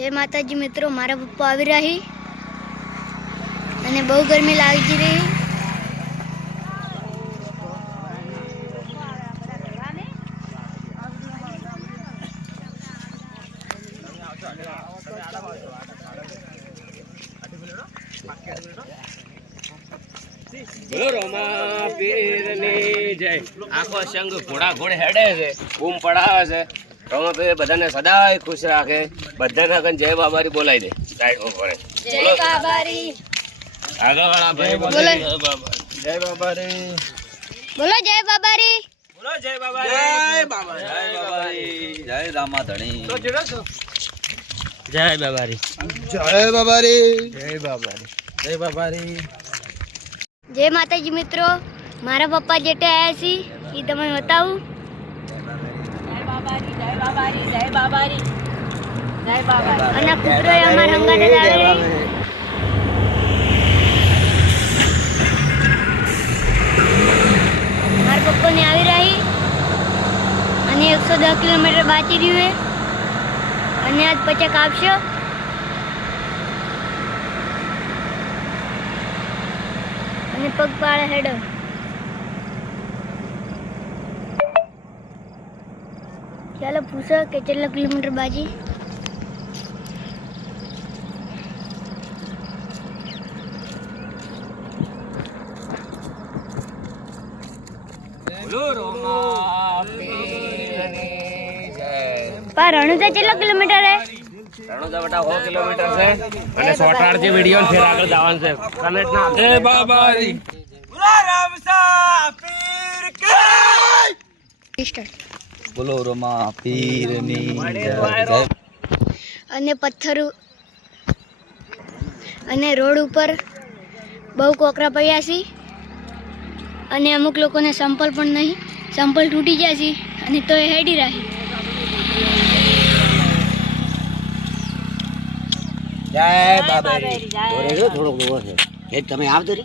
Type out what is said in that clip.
जय माताजी मित्रों, मारा पप्पा આવી રહી અને બહુ ગરમી લાગી રહી। બોલો રોમા પીરની જય। આખો સંગ ઘોડા ઘોડે હેડે છે, બૂમ પડાવે છે। રોમા પીર બધાને સદાય ખુશ રાખે। બધાને કન જય બાબારી બોલાવી દે સાઈડ ઉપર। જય બાબારી આગળ વાળા ભાઈ બોલો જય બાબારી। જય બાબારી બોલો, જય બાબારી બોલો જય બાબારી। જય બાબારી જય બાબારી જય રામા ધણી જય બાબારી જય બાબારી જય બાબારી જય બાબારી। जय माताजी मित्रों, मारा पप्पा जेटे आया सी ये तमने बताऊं। जय बाबारी जय बाबारी जय बाबारी जय बाबारी। અને પુત્રો અમાર હંગાતે આવે। મારા પપ્પા ને આવી રહી અને 110 કિલોમીટર બાકી રહ્યું છે અને આજ પચક આપશો। અને પગપાળા હેડો। ચાલો પૂછો કે કેટલા કિલોમીટર બાજી। બોલો રોમા પીરની જય। પર રણુજા કેટલા કિલોમીટર હે? રણુજા બેટા 100 કિલોમીટર છે અને સોટાડ જે વિડિયો ફેર આગળ જવાનું છે। કનેક્ટ ના જય બાબારી બોલો રામસા પીર કે સ્ટાર્ટ। બોલો રોમા પીરની જય। અને પથ્થર અને રોડ ઉપર બહુ કોકરા પડ્યા છે અને અમુક લોકોને સંપલ પણ નહીં, સંપલ તૂટી ગયા છે અને તો એ હેડી રહી। જય બાબારી થોડો થોડો છે એ તમે આવજો રે।